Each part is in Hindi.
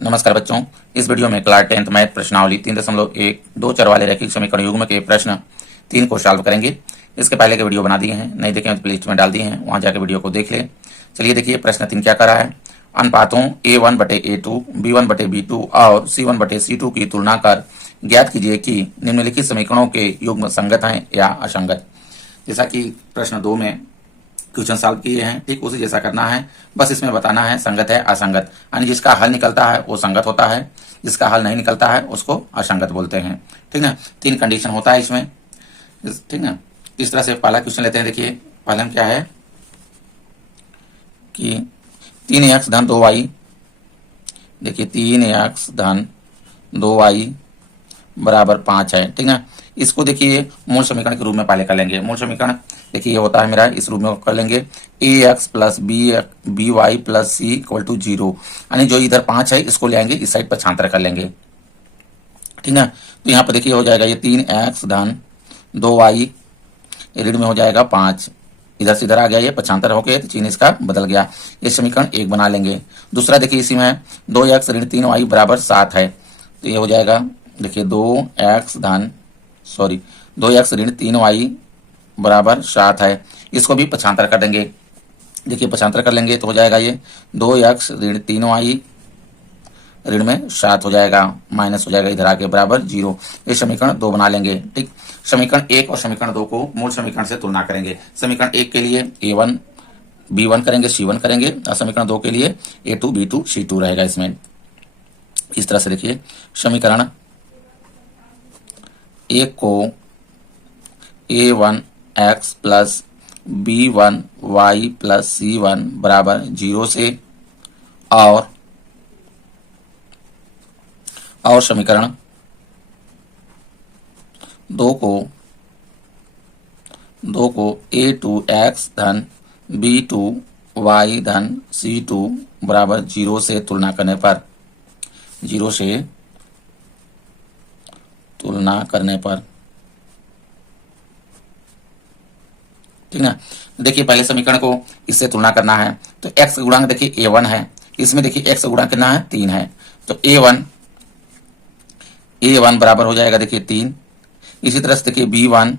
नमस्कार बच्चों, इस वीडियो में क्लास 10th मैथ प्रश्नावली 3.1 दो चर वाले रैखिक समीकरण युग्म के प्रश्न 3 को सॉल्व करेंगे। इसके पहले के वीडियो बना दिए हैं, नहीं देखें तो प्लेलिस्ट में डाल दिए हैं, वहां जाकर वीडियो को देख ले। चलिए देखिए प्रश्न 3 क्या कर रहा है। अनुपातों A1/A2, B1/B2 और C1/C2 की तुलना कर ज्ञात कीजिए कि निम्नलिखित समीकरणों के युग्म संगत हैं या असंगत। जैसा कि प्रश्न 2 में क्वेश्चन सॉल्व किए हैं, ठीक उसी जैसा करना है। बस इसमें बताना है संगत है असंगत, यानी जिसका हल निकलता है वो संगत होता है, जिसका हल नहीं निकलता है उसको असंगत बोलते हैं। ठीक ना, 3 कंडीशन होता है इसमें। ठीक ना, इस तरह से पहला क्वेश्चन लेते हैं। देखिए पहला क्या है कि 3x धन 2y, देखिए 3x धन 2y बराबर 5 है। ठीक ना, इसको देखिए मूल समीकरण के रूप में पहले कर लेंगे। मूल समीकरण देखिए ये होता है मेरा, इस रूप में कर लेंगे ax plus by plus c equal to 0, यानी जो इधर 5 है इसको ले आएंगे, इस साइड पक्षांतर कर लेंगे। ठीक ना, तो यहाँ पर देखिए हो जाएगा ये 3x धन 2y ऋण में हो जाएगा 5, इधर से इधर आ गया, ये पक्षांतर हो गया तो चिन्ह इसका बदल गया। ये समीकरण 1 बना लेंगे। दूसरा देखिए इसी में 2x ऋण 3y बराबर 7 है, तो ये हो जाएगा देखिए 2x ऋण 3y बराबर 7 है। इसको भी पक्षांतर कर देंगे। देखिए पक्षांतर कर लेंगे तो हो जाएगा ये 2x ऋण 3y ऋण में 7 हो जाएगा, माइनस हो जाएगा इधर आके बराबर 0। ये समीकरण 2 बना लेंगे। ठीक, समीकरण 1 और समीकरण 2 को मूल समीकरण से तुलना करेंगे। समीकरण 1 के लिए a1 b1 करेंगे, c1 करेंगे, और समीकरण 2 के लिए a2 b2 c2 रहेगा इसमें। इस तरह से देखिए समीकरण 1 को a1x plus b1y plus c1 बराबर 0 से और समीकरण 2 को a2x धन b2y धन c2 बराबर 0 से तुलना करने पर ठीक ना। देखिए पहले समीकरण को इससे तुलना करना है, तो x गुणांक देखिए a1 है, इसमें देखिए x गुणांक कितना है 3 है, तो a1 बराबर हो जाएगा देखिए 3। इसी तरह से देखिए b1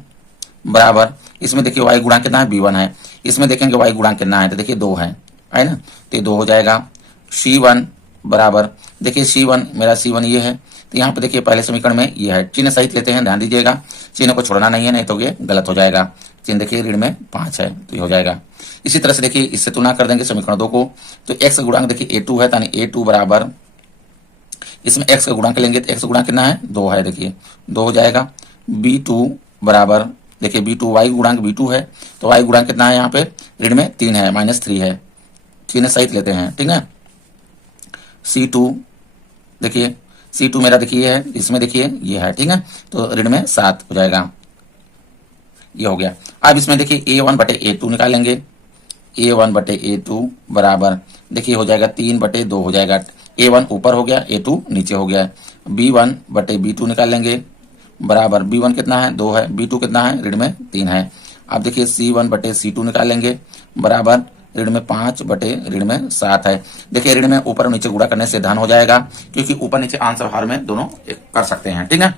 बराबर, इसमें देखिए y गुणांक कितना है b1 है, इसमें देखेंगे y गुणांक कितना है तो देखिए 2 है ना, तो ये 2 हो जाएगा। c1 बराबर देखिए मेरा c1 ये है, तो यहाँ पे देखिए पहले समीकरण में ये है, चिन्ह सहित लेते हैं, ध्यान दीजिएगा, चिन्ह को छोड़ना नहीं है, नहीं तो ये गलत हो जाएगा। चिन्ह देखिए ऋण में 5 है तो ये हो जाएगा। इसी तरह से देखिए इससे तुलना कर देंगे समीकरण 2 को, तो x गुणांक देखिए a2 है, यानी a2 बराबर, इसमें x का गुणांक लेंगे तो x गुणांक कितना है 2 है, देखिए 2 हो जाएगा। b2 बराबर देखिए b2 y गुणांक b2 है, तो y गुणांक कितना है यहाँ पे ऋण में 3 है, -3 है, चिन्ह सहित लेते हैं। ठीक है, c2 देखिए c2 मेरा देखिए है, इसमें देखिए ये है, ठीक है, तो ऋण में 7 हो जाएगा, ये हो गया। अब इसमें देखिए a1/a2 निकालेंगे, a1/a2 बराबर देखिए हो जाएगा 3/2 हो जाएगा, a1 ऊपर हो गया a2 नीचे हो गया। b1/b2 निकालेंगे बराबर, b1 कितना है 2 है, b2 कितना है ऋण में 3 है। अब देखिए c1/c2 निकालेंगे बराबर ऋण में 5/7 है। देखिए ऋण में ऊपर और नीचे गुणा करने से धन हो जाएगा, क्योंकि ऊपर नीचे आंसर हार में दोनों कर सकते हैं। ठीक है,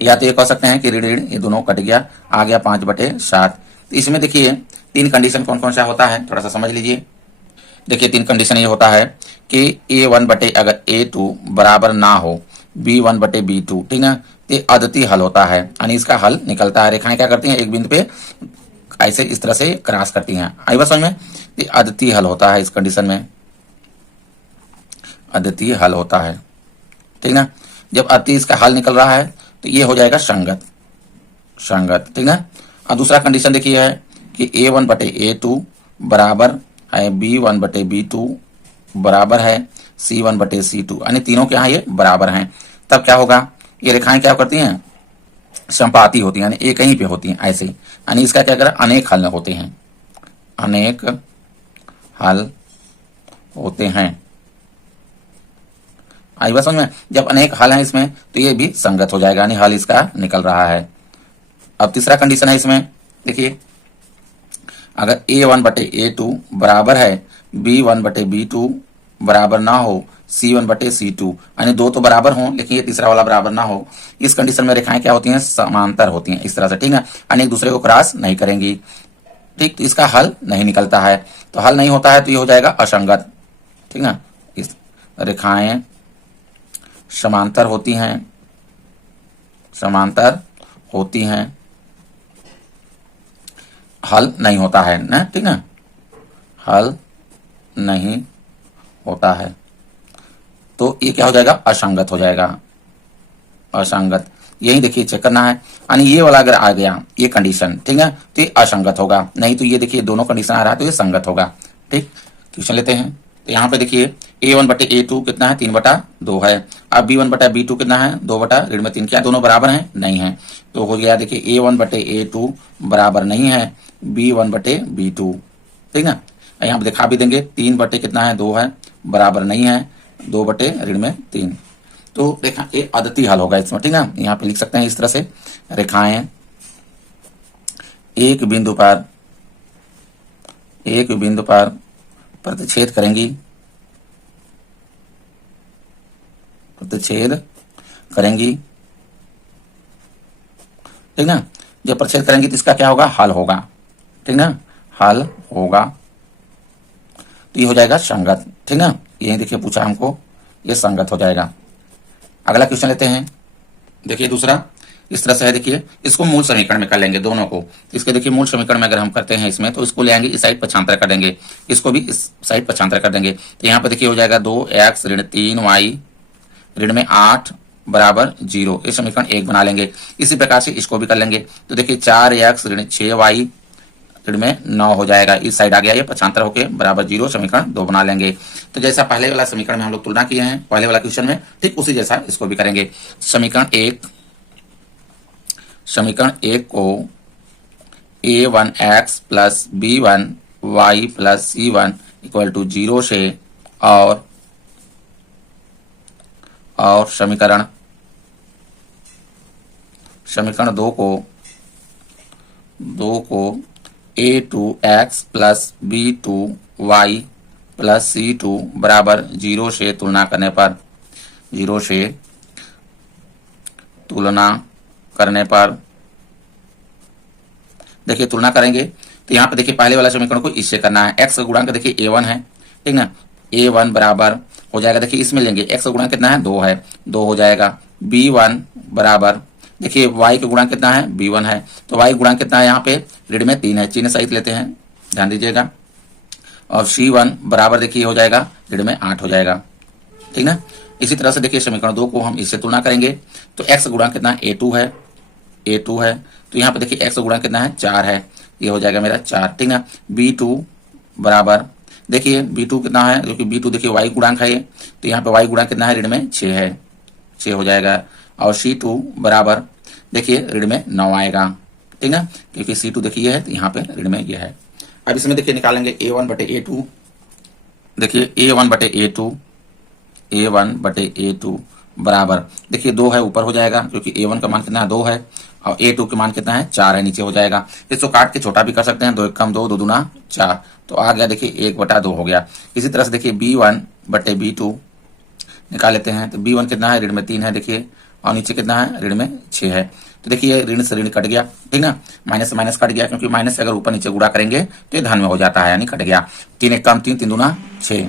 या तो ये कह सकते हैं कि ऋण ऋण ये दोनों कट गया, आ गया 5/7। तो इसमें देखिए 3 कंडीशन कौन कौन सा होता है थोड़ा सा समझ लीजिए। देखिए 3 कंडीशन ये होता है कि अगर a2 बराबर ना हो b1/b2, ठीक है, तो अद्वितीय हल होता है, यानी इसका हल निकलता है। रेखाएं क्या करती हैं एक बिंदु पे ऐसे इस तरह से क्रॉस करती हैं, आई बात समझ में, ये अद्वितीय हल होता है, इस कंडीशन में अद्वितीय हल होता है। ठीक ना, जब अद्वितीय इसका हल निकल रहा है तो ये हो जाएगा संगत। ठीक ना। और दूसरा कंडीशन देखिए है कि a1/a2 बराबर है b1/b2 बराबर है c1/c2, यानी तीनों के यहाँ ये बराबर हैं। तब क्या होगा, ये रेखाएं क्या करती हैं संपाती होती हैं, यानी एक ही पे होती हैं ऐसे, यानी इसका क्या करें अनेक हल होते हैं, अनेक हल होते हैं। आई बात समझ में, जब अनेक हल हैं इसमें तो ये भी संगत हो जाएगा, यानी हल इसका निकल रहा है। अब तीसरा कंडीशन है इसमें, देखिए अगर a1/a2 बराबर है b1/b2 बराबर ना हो C1/C2, यानी दो तो बराबर हों लेकिन ये तीसरा वाला बराबर ना हो, इस कंडीशन में रेखाएं क्या होती हैं, समांतर होती हैं इस तरह से, ठीक है, यानी एक दूसरे को क्रॉस नहीं करेंगी, ठीक। तो इसका हल नहीं निकलता है, तो हल नहीं होता है तो ये हो जाएगा असंगत, ठीक है। इस रेखाएं समांतर होती हैं, समांतर होती हैं, हल नहीं होता है ना, ठीक है, हल नहीं होता है, तो ये क्या हो जाएगा, असंगत हो जाएगा, असंगत। यही देखिए चेक करना है, यानी ये वाला अगर आ गया ये कंडीशन, ठीक है, तो ये असंगत होगा, नहीं तो ये देखिए दोनों कंडीशन आ रहा है तो ये संगत होगा, ठीक। क्वेश्चन लेते हैं, तो यहाँ पे देखिए A1/A2 कितना है, 3/2 है। अब B1/B2 कितना है, 2/3। क्या दोनों बराबर हैं, नहीं है, तो हो गया देखिए A1/A2 बराबर नहीं है B1/B2, ठीक ना। यहाँ पे दिखा भी देंगे 3 कितना है, 2 है, बराबर नहीं है 2/3। तो रेखा ये अद्वितीय हल होगा इसमें, ठीक है। यहाँ पे लिख सकते हैं इस तरह से, रेखाएं एक बिंदु पर प्रतिच्छेद करेंगी, ठीक ना। जब प्रतिच्छेद करेंगी तो इसका क्या होगा, हल होगा, ठीक ना, हल होगा, तो ये हो जाएगा संगत, ठीक ना। यही देखिए पूछा हमको, ये संगत हो जाएगा। अगला क्वेश्चन लेते हैं, देखिए दूसरा इस तरह से है, देखिए इसको मूल समीकरण में कर लेंगे दोनों को। इसके देखिए मूल समीकरण में अगर हम करते हैं इसमें, तो इसको ले आएंगे इस साइड पक्षांतर कर देंगे, इसको भी इस साइड पक्षांतर कर देंगे, तो यहाँ पे देखिए हो जाएगा 2x ऋण 3y ऋण में 8 बराबर 0। ये समीकरण 1 बना लेंगे। इसी प्रकार से इसको भी कर लेंगे, तो देखिए 4x ऋण 6y ऋण में 9 हो जाएगा, इस साइड आ गया ये पक्षांतर होके बराबर 0, समीकरण 2 बना लेंगे। तो जैसा पहले वाला समीकरण में हम लोग तुलना किए हैं पहले वाला क्वेश्चन में, ठीक उसी जैसा इसको भी करेंगे। समीकरण 1 को A1x plus B1y plus C1 equal to 0 से और समीकरण 2 को A2x plus B2y plus C2 बराबर 0 से तुलना करने पर देखिए तुलना करेंगे, तो यहाँ पे देखिए पहले वाला समीकरण को इससे करना है, x का गुणांक देखिए A1 है, ठीक ना, A1 बराबर हो जाएगा, देखिए इसमें लेंगे x का गुणांक कितना है, 2 है, 2 हो जाएगा। B1 बराबर देखिए y का गुणांक कितना है, B1 है, तो y गुणांक कितना है, यहाँ पे ऋण में 3 है, चिन्ह सहित लेते हैं, ध्यान दीजिएगा। और C1 बराबर देखिए हो जाएगा ऋण में 8 हो जाएगा, ठीक ना। इसी तरह से देखिए समीकरण 2 को हम इससे तुलना करेंगे, तो x गुणांक कितना है, A2 है, तो यहाँ पे देखिए x गुणांक कितना है, 4 है, ये हो जाएगा मेरा 4, ठीक ना। B2 बराबर देखिए B2 कितना है, जो कि B2 देखिए y गुणांक है, तो यहाँ पे y गुणांक कितना है, ऋण में 6 है, 6 हो जाएगा। और C2 बराबर देखिए ऋण में 9 आएगा, ठीक है, क्योंकि C2 देखिए ये है, तो यहाँ पे ऋण में ये है। अब इसमें देखिए निकालेंगे A1/A2, देखिए A1/A2 बराबर देखिए 2 है, ऊपर हो जाएगा क्योंकि A1 का मान कितना है, 2 है, और A2 के मान कितना है, 4 है, नीचे हो जाएगा। इसको काट के छोटा भी कर सकते हैं, 2 1 2, 2 दूना 4, तो आ गया देखिए 1/2 हो गया। इसी तरह से देखिए B1/B2 निकाल लेते हैं, तो B1 कितना है, ऋण में 3 है देखिए, और नीचे कितना है, ऋण में 6 है, तो देखिए ऋण से ऋण कट गया, ठीक ना, माइनस से माइनस कट गया, क्योंकि माइनस से अगर ऊपर नीचे गुणा करेंगे तो ये धन में हो जाता है, यानी कट गया। 3 1 3, 3 दूना 6,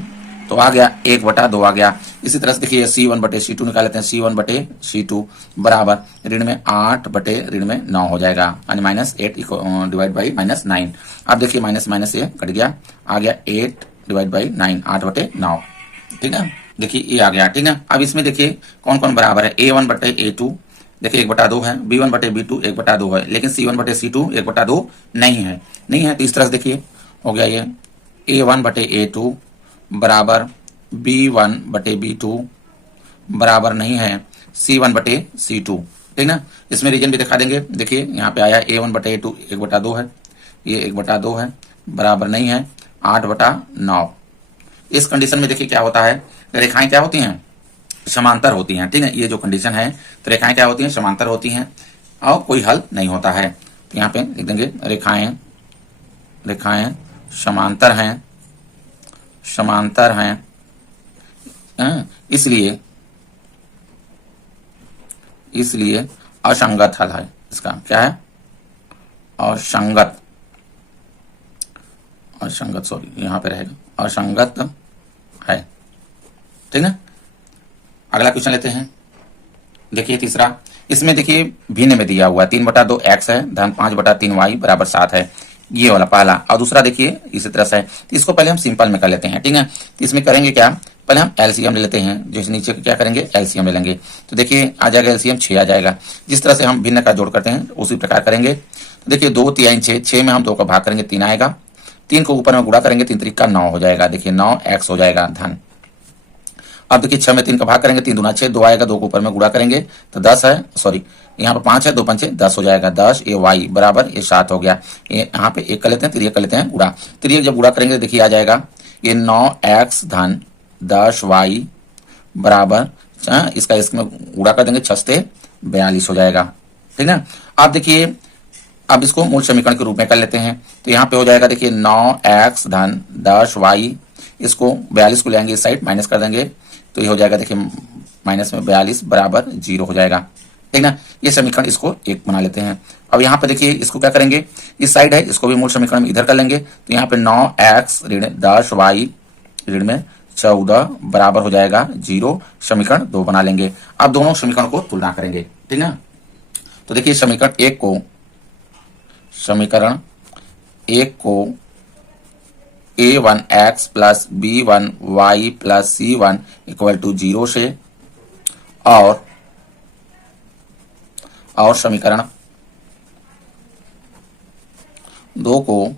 तो आ गया 1/2 आ गया। इसी तरह से देखिए C1/C2 निकाल लेते हैं, C1/C2 बराबर ऋण में 8/9 हो जाएगा, यानी -8 डिवाइड बाई -9। अब देखिए माइनस माइनस ये कट गया, आ गया 8 डिवाइड बाई 9, 8/9, ठीक है, देखिए ये आ गया, ठीक है। अब इसमें देखिए कौन कौन बराबर है, A1/A2 देखिए 1/2 है, B1/B2 1/2 है, लेकिन C1/C2 1/2 नहीं है, तो इस तरह से देखिए हो गया ये A1/A2 बराबर B1/B2 बराबर नहीं है C1/C2, ठीक ना। इसमें रीजन भी दिखा देंगे, देखिए यहाँ पे आया A1/A2 1/2 है, ये 1/2 है, बराबर नहीं है 8/9। इस कंडीशन में देखिए क्या होता है, रेखाएं क्या होती हैं, समांतर होती हैं, ठीक है, ये जो कंडीशन है, तो रेखाएं क्या होती हैं, समांतर होती हैं, और कोई हल नहीं होता है। तो यहाँ पे लिख देंगे रेखाएं समांतर हैं, इसलिए इसलिए असंगत हल है इसका। क्या है? असंगत, असंगत सॉरी यहां पे रहेगा असंगत है। ठीक है, अगला क्वेश्चन लेते हैं। देखिए तीसरा, इसमें देखिए भिन्न में दिया हुआ 3/2 x है धन 5/3 y बराबर 7 है, ये वाला पहला। और दूसरा देखिए इसी तरह से है, तो इसको पहले हम सिंपल में कर लेते हैं। ठीक है, तो इसमें करेंगे क्या, पहले हम एलसीएम ले लेते हैं। जैसे नीचे क्या करेंगे, एलसीएम ले लेंगे। तो देखिए आ जाएगा एलसीएम 6 आ जाएगा। जिस तरह से हम भिन्न का जोड़ करते हैं उसी प्रकार करेंगे। तो देखिए 2 3 6, 6 में हम 2 का भाग करेंगे 3 आएगा, 3 को ऊपर में गुणा करेंगे 3 3 का 9 हो जाएगा। देखिए 9x हो जाएगा धन। अब देखिए 6 में 3 का भाग करेंगे 3 दूना 6, 2 आएगा, 2 को ऊपर में गुणा करेंगे तो 10 है, सॉरी यहाँ पर 5 है, 2 पंचे 10 हो जाएगा। 10 ये y बराबर ये 7 हो गया। ये यहाँ पे 1 कर लेते हैं, तिरिया कर लेते हैं गुणा। तिरिया जब गुणा करेंगे देखिए आ जाएगा ये 9x धन 10y बराबर, इसका इसमें गुणा कर देंगे 6 से 42 हो जाएगा। ठीक है, अब देखिए अब इसको मूल समीकरण के रूप में कर लेते हैं। तो यहाँ पे हो जाएगा देखिए 9x धन 10y, इसको 42 को लेंगे इस साइड माइनस कर देंगे तो ये हो जाएगा देखिए माइनस में 42 बराबर 0 हो जाएगा। ठीक ना, ये समीकरण इसको 1 बना लेते हैं। अब यहाँ पे देखिए इसको क्या करेंगे, इस साइड है इसको भी मूल समीकरण में इधर कर लेंगे। तो यहाँ पे 9x ऋण 10y ऋण में 14 बराबर हो जाएगा 0, समीकरण 2 बना लेंगे। अब दोनों समीकरण को तुलना करेंगे। ठीक ना, तो देखिए समीकरण 1 को a1x plus b1y plus c1 equal to 0 से, और समीकरण 2 को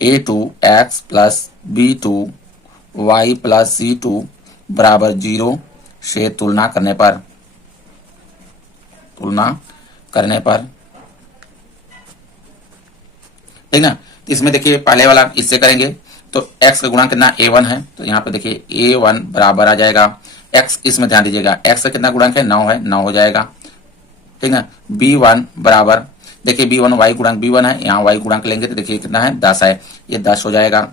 a2x plus b2y plus c2 बराबर 0 से तुलना करने पर ठीक ना। तो इसमें देखिए पहले वाला इससे करेंगे तो x का गुणा कितना a1 है, तो यहाँ पे देखिए a1 बराबर आ जाएगा x, इसमें ध्यान दीजिएगा x का कितना गुणांक है 9 है, 9 हो जाएगा। ठीक है, b1 बराबर देखिए b1 y गुणांक b1 है, यहाँ y गुणांक लेंगे तो देखिए कितना है 10 है, ये 10 हो जाएगा।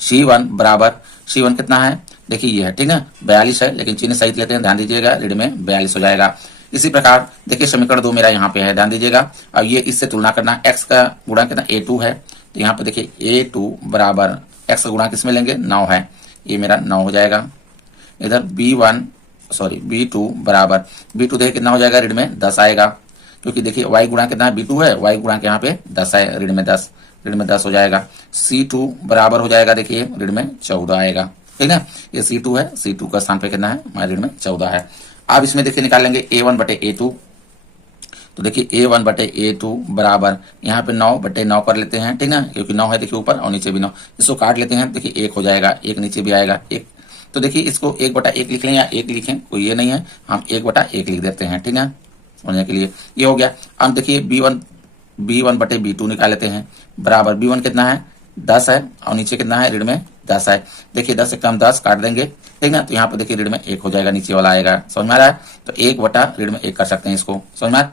c1 बराबर, c1 कितना है देखिए ये है, ठीक है 42 है, लेकिन चिन्ह सहित लेते हैं, ध्यान दीजिएगा, ऋण में 42 हो जाएगा। इसी प्रकार देखिए समीकरण 2 मेरा यहाँ पे है, ध्यान दीजिएगा। अब ये इससे तुलना करना, x का गुणा कितना a2 है, तो यहाँ पे देखिए a2 बराबर x का गुणा किसमें लेंगे 9 है, ये मेरा 9 हो जाएगा। इधर b2 बराबर, b2 देखिए कितना हो जाएगा ऋण में 10 आएगा, क्योंकि देखिए y गुणा कितना है b2 है, y गुणा यहाँ पे 10 है, ऋण में 10 हो जाएगा। c2 बराबर हो जाएगा देखिए ऋण में 14 आएगा। ठीक है, ये c2 है, c2 का स्थान पे कितना है हमारे ऋण में 14 है। अब इसमें देखिए निकाल लेंगे a1 बटे a2, तो देखिए a1 बटे a2 बराबर यहाँ पे 9 बटे 9 कर लेते हैं, ठीक ना, क्योंकि 9 है देखिए ऊपर और नीचे भी 9, इसको काट लेते हैं, देखिए 1 हो जाएगा, 1 नीचे भी आएगा 1, तो देखिए इसको 1 बटा 1 लिख लें या 1 लिखें, कोई ये नहीं है, हम 1 बटा 1 लिख देते हैं। ठीक है, समझने के लिए ये हो गया। अब देखिए b1 बटे b2 निकाल लेते हैं, बराबर b1 कितना है 10 है और नीचे कितना है ऋण में 10 है, देखिए 10 से कम 10 काट देंगे, ठीक ना, तो यहाँ पे देखिए ऋण में 1 हो जाएगा, नीचे वाला आएगा, समझ में आ रहा है, तो 1 बटा ऋण में 1 कर सकते हैं इसको, समझ में आ।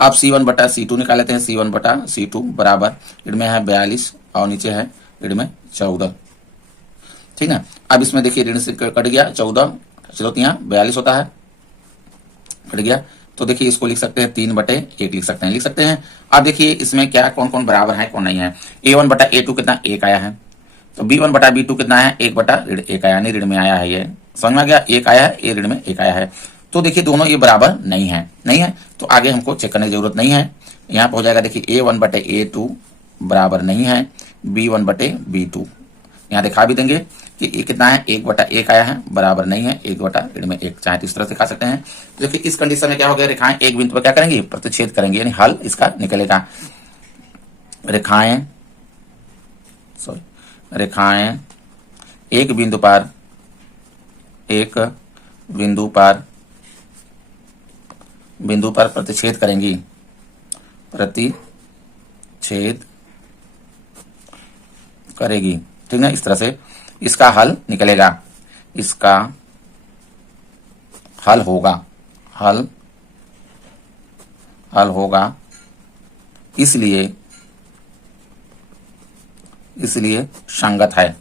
अब c1 बटा c2 निकाल लेते हैं, c1 बटा c2 बराबर ऋण में है 42 और नीचे है ऋण में 14। ठीक है, अब इसमें देखिए ऋण से कट गया 14, चलो यहाँ 42 होता है, कट गया, तो देखिए इसको लिख सकते हैं 3 बटे 1 लिख सकते हैं। अब देखिए इसमें क्या कौन कौन बराबर है कौन नहीं है, a1 बटा a2 कितना 1 आया है, तो b1 बटा b2 कितना है 1 बटा ऋण 1 आया, नहीं ऋण में आया है, ये समझ में आ गया, 1 आया है, ये ऋण में 1 आया है, तो देखिए दोनों ये बराबर नहीं है, तो आगे हमको चेक करने की जरूरत नहीं है। यहाँ पे हो जाएगा देखिए a1 बटे a2 बराबर नहीं है b1 बटे b2, यहाँ दिखा भी देंगे कि ये कितना है 1 बटा 1 आया है, बराबर नहीं है 1 बटा ऋण में 1, चाहे तो इस तरह से दिखा सकते हैं। तो देखिए इस कंडीशन में क्या हो गया, रेखाएं एक बिंदु पर क्या करेंगी प्रतिच्छेद करेंगे, यानी हल इसका निकलेगा। रेखाएं एक बिंदु पर प्रतिच्छेद करेंगी, ठीक ना, इस तरह से इसका हल निकलेगा, इसका हल होगा, इसलिए संगत है,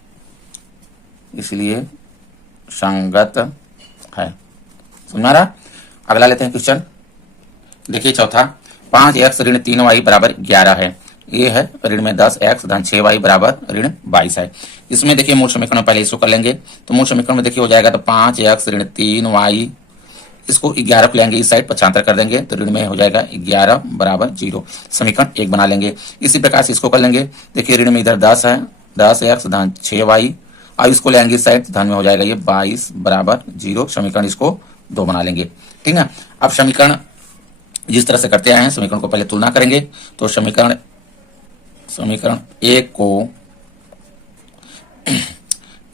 संगत है। समझ में आ रहा? अगला लेते हैं क्वेश्चन। देखिए चौथा, 5x ऋण 3y बराबर 11 है। ये है ऋण में 10x धन 6y बराबर ऋण 22 है। इसमें देखिए मूल समीकरण में पहले इसको कर लेंगे, तो मूल समीकरण में देखिए हो जाएगा तो 5x ऋण 3y, इसको 11 को लेंगे इस साइड 75 कर देंगे तो ऋण में हो जाएगा 11 बराबर 0। समीकरण 1 बना लेंगे। इसी प्रकार से इसको कर लेंगे। देखिए ऋण में इधर 10 है, 10x धन 6y, अब इसको लेंगे इस साइड, धन में हो जाएगा ये 22 बराबर 0। समीकरण इसको 2 बना लेंगे। ठीक है, अब समीकरण जिस तरह से करते आए हैं, समीकरण को पहले तुलना करेंगे। तो समीकरण 1 को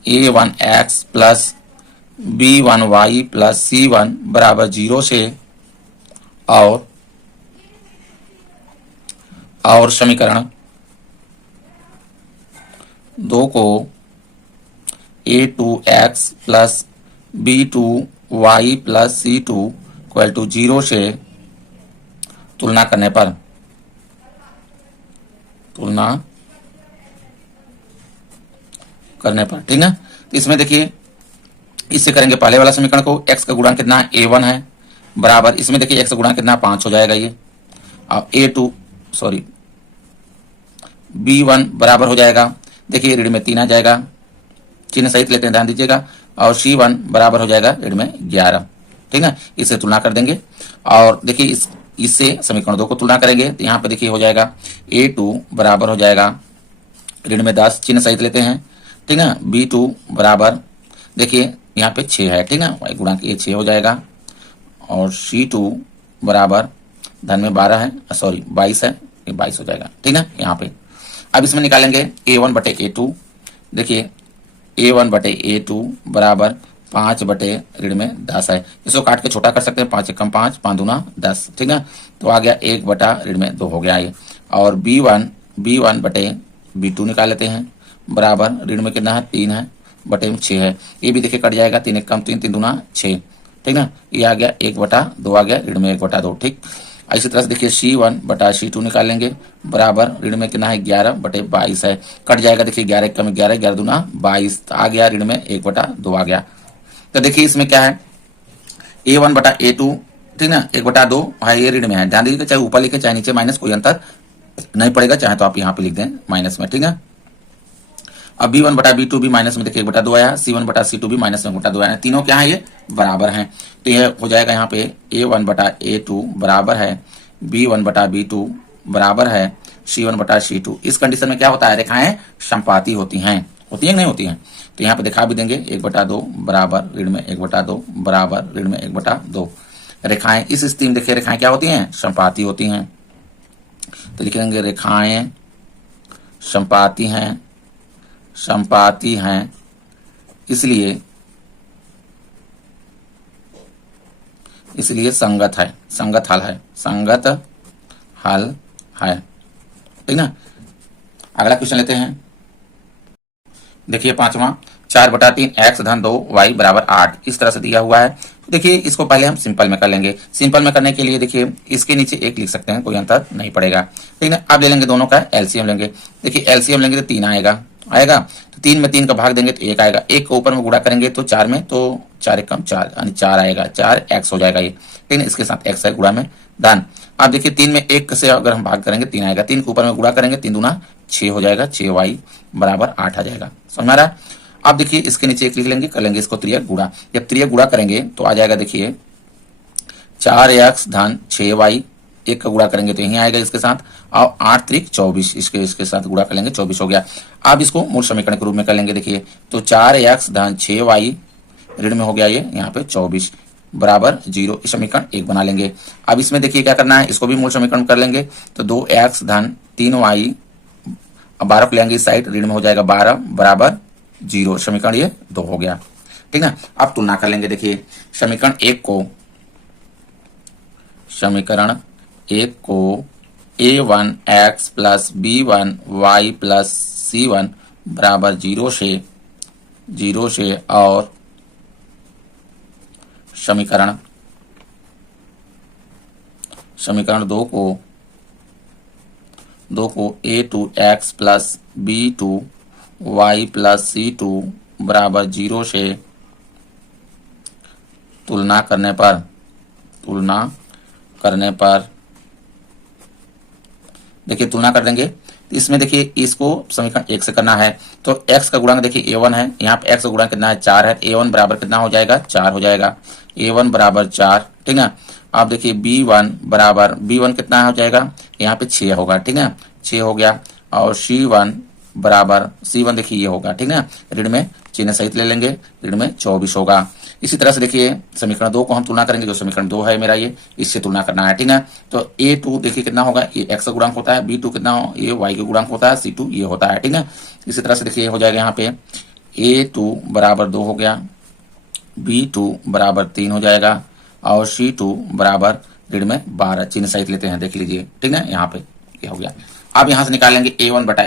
a1x plus b1y plus c1 बराबर 0 से और समीकरण 2 को a2x plus b2y plus c2 equal to 0 से तुलना करने पर ठीक है। तो इसमें देखिए इससे करेंगे पहले वाला समीकरण को, x का गुणांक कितना है a1 है बराबर, इसमें देखिए x का गुणांक कितना 5 हो जाएगा ये, अब b1 बराबर हो जाएगा, देखिए ऋण में 3 आ जाएगा, चिन्ह सहित लेते हैं ध्यान दीजिएगा, और c1 बराबर हो जाएगा ऋण में 11। ठीक है, इससे तुलना कर देंगे और देखिए इससे समीकरण 2 को तुलना करेंगे तो यहाँ पे देखिए हो जाएगा a2 बराबर हो जाएगा ऋण में 10, चिन्ह सहित लेते हैं। ठीक है, b2 बराबर देखिए यहाँ पे 6 है। ठीक है, y गुणांक ये 6 हो जाएगा, और c2 बराबर धन में 12 है, 22 है, ये 22 हो जाएगा। ठीक है, यहाँ पे अब इसमें निकालेंगे a1 बटे a2। देखिए a1 बटे a2 बराबर 5 बटे ऋण में 10 है, इसको काट के छोटा कर सकते हैं, 5 एकम 5, 5 दूना 10। ठीक है, तो आ गया 1 बटा ऋण में 2 हो गया ये, और b1 बटे b2 निकाल लेते हैं बराबर ऋण में कितना है 3 है बटे में 6 है, ये भी देखिए कट जाएगा, 3 एकम 3, 3 दूना 6। ठीक है, ये आ गया 1 बटा 2 आ गया ऋण में 1 बटा 2। ठीक, इसी तरह से देखिए c1 बटा c2 निकालेंगे बराबर ऋण में कितना है 11 बटे 22 है, कट जाएगा, देखिए 11 एकम 11, 11 दूना 22, आ गया ऋण में 1 बटा 2 आ गया। तो देखिए इसमें क्या है a1 बटा a2, ठीक ना, 1 बटा 2 है, ये ऋण में है, ध्यान दीजिएगा, चाहे ऊपर लिखे चाहे नीचे माइनस, कोई अंतर नहीं पड़ेगा, चाहे तो आप यहाँ पे लिख दें माइनस में। ठीक है, अब b1 बटा b2 भी माइनस में देखिए 1 बटा 2 आया, c1 बटा c2 भी माइनस में 1 बटा 2 आया, तीनों क्या है ये बराबर हैं, तो ये हो जाएगा यहाँ पे a1 बटा a2 बराबर है b1 बटा b2 बराबर है c1 बटा c2। इस कंडीशन में क्या होता है, रेखाएं समपाती होती हैं नहीं होती हैं, तो यहाँ पे दिखा भी देंगे 1 बटा 2 बराबर ऋण में 1 बटा 2 बराबर ऋण में 1 बटा 2। रेखाएं इस स्थिति में देखिए रेखाएं क्या होती हैं, समपाती होती हैं, तो लिख देंगे रेखाएं समपाती हैं, इसलिए संगत हल है। ठीक ना, अगला क्वेश्चन लेते हैं। देखिए 5वां, 4 बटा 3 x धन 2 y बराबर 8 इस तरह से दिया हुआ है। देखिए इसको पहले हम सिंपल में कर लेंगे। सिंपल में करने के लिए देखिए इसके नीचे 1 लिख सकते हैं, कोई अंतर नहीं पड़ेगा। ठीक है, अब ले लेंगे दोनों का एलसीएम लेंगे। देखिए एलसीएम लेंगे तो 3 आएगा, तो 3 में 3 का भाग देंगे तो 1 आएगा, 1 को ऊपर में गुणा करेंगे तो 4 में, तो 4 एकम 4 यानी 4 आएगा, 4x हो जाएगा ये। ठीक है, इसके साथ x है गुणा में धन। अब देखिए 3 में 1 से अगर हम भाग करेंगे 3 आएगा, 3 के ऊपर में गुणा करेंगे 3 दूना 6 हो जाएगा, 6y बराबर 8 आ जाएगा। समझ में आ रहा है? अब देखिए इसके नीचे 1 लिख लेंगे, कर लेंगे इसको त्रियक गुणा। जब त्रियक गुणा करेंगे तो आ जाएगा देखिए 4x धन 6y, 1 का गुणा करेंगे तो यही आएगा इसके साथ, और 8 त्रिक 24, इसके साथ गुणा कर लेंगे 24 हो गया। अब इसको मूल समीकरण के रूप में कर लेंगे। देखिए तो 4x धन 6y ऋण में हो गया ये यहाँ पे 24 बराबर 0, इस समीकरण 1 बना लेंगे। अब इसमें देखिए क्या करना है, इसको भी मूल समीकरण कर लेंगे, तो 2x धन 3y, अब 12 को लेंगे इस साइड, ऋण में हो जाएगा 12 बराबर 0, समीकरण ये 2 हो गया। ठीक है, अब तुलना कर लेंगे। देखिए समीकरण 1 को a1x plus b1y plus c1 बराबर 0 से और समीकरण 2 को a2x plus b2y plus c2 बराबर 0 से तुलना करने पर देखिए तुलना कर देंगे। तो इसमें देखिए इसको समीकरण 1 से करना है, तो x का गुणांक देखिए a1 है, यहाँ पे x का गुणांक कितना है 4 है, a1 बराबर कितना हो जाएगा 4 हो जाएगा, a1 बराबर 4, ठीक है। आप देखिए b1 कितना हो जाएगा, यहाँ पे 6 होगा, ठीक है, 6 हो गया। और c1 देखिए ये होगा, ठीक है, ऋण में चिन्ह सहित ले लेंगे, ऋण में 24 होगा। इसी तरह से देखिए समीकरण 2 को हम तुलना करेंगे, जो समीकरण 2 है मेरा ये, इससे तुलना करना है, ठीक है। तो a2 देखिए कितना होगा, ये x का गुणांक होता है, b2 कितना हो, ये y का गुणांक होता है, c2 ये होता है, ठीक है। इसी तरह से देखिए हो जाएगा यहाँ पे a2 बराबर 2 हो गया, b2 बराबर 3 हो जाएगा, और c2 बराबर ऋण में 12, चिन्ह सहित लेते हैं, देख लीजिए, ठीक है, यहाँ पे ये हो गया। अब यहाँ से निकाल लेंगे a1 बटा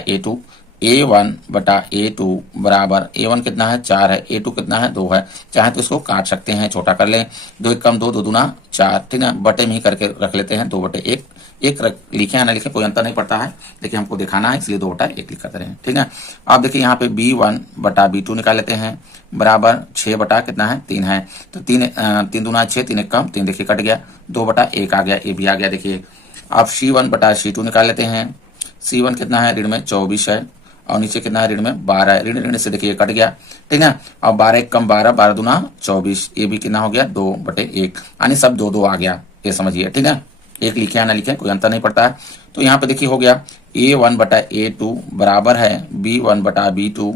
a2 बराबर a1 कितना है 4 है, a2 कितना है 2 है, चाहे तो इसको काट सकते हैं, छोटा कर लें, 2 एक कम 2, 2 दूना 4, ठीक है, बटे में ही करके रख लेते हैं, 2/1, एक लिखे या ना लिखे कोई अंतर नहीं पड़ता है, लेकिन हमको दिखाना है इसलिए 2/1 लिख करते हैं, ठीक है। आप देखिए यहाँ पे b1 बटा b2 निकाल लेते हैं, बराबर 6 बटा कितना है 3 है, तो 3 दूना 6, 3 एक कम 3 देखिए कट गया, 2/1 आ गया, ये भी आ गया। देखिए आप c1 बटा c2 निकाल लेते हैं, c1 कितना है ऋण में 24 है, और नीचे कितना है ऋण में 12 है, ऋण से देखिए कट गया, ठीक है। अब 12 एक कम 12, 12 दूना 24, ये भी कितना हो गया 2/1, यानी सब 2 आ गया, ये समझिए, ठीक है। एक लिखे या ना लिखे कोई अंतर नहीं पड़ता है। तो यहाँ पे देखिए हो गया a1 बटा a2 बराबर है b1 बटा b2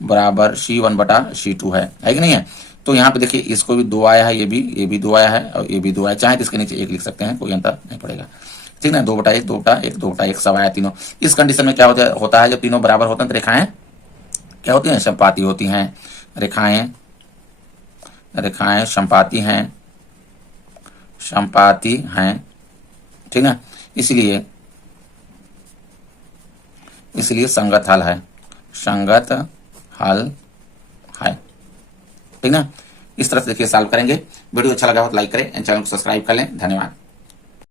बराबर c1 बटा c2 है कि नहीं है। तो यहाँ पे देखिए इसको भी 2 आया है, ये भी 2 आया है, और ये भी 2 आया, चाहे तो इसके नीचे 1 लिख सकते हैं, कोई अंतर नहीं पड़ेगा, ठीक है। 2/1 सब आया तीनों। इस कंडीशन में क्या होता है, जब तीनों बराबर होते हैं तो रेखाएं क्या होती हैं, समपाती होती हैं, रेखाएं समपाती हैं, ठीक है। इसलिए संगत हल है, ठीक है। इस तरह से देखिए सॉल्व करेंगे। वीडियो अच्छा लगा हो तो लाइक करें, चैनल को सब्सक्राइब कर लें। धन्यवाद।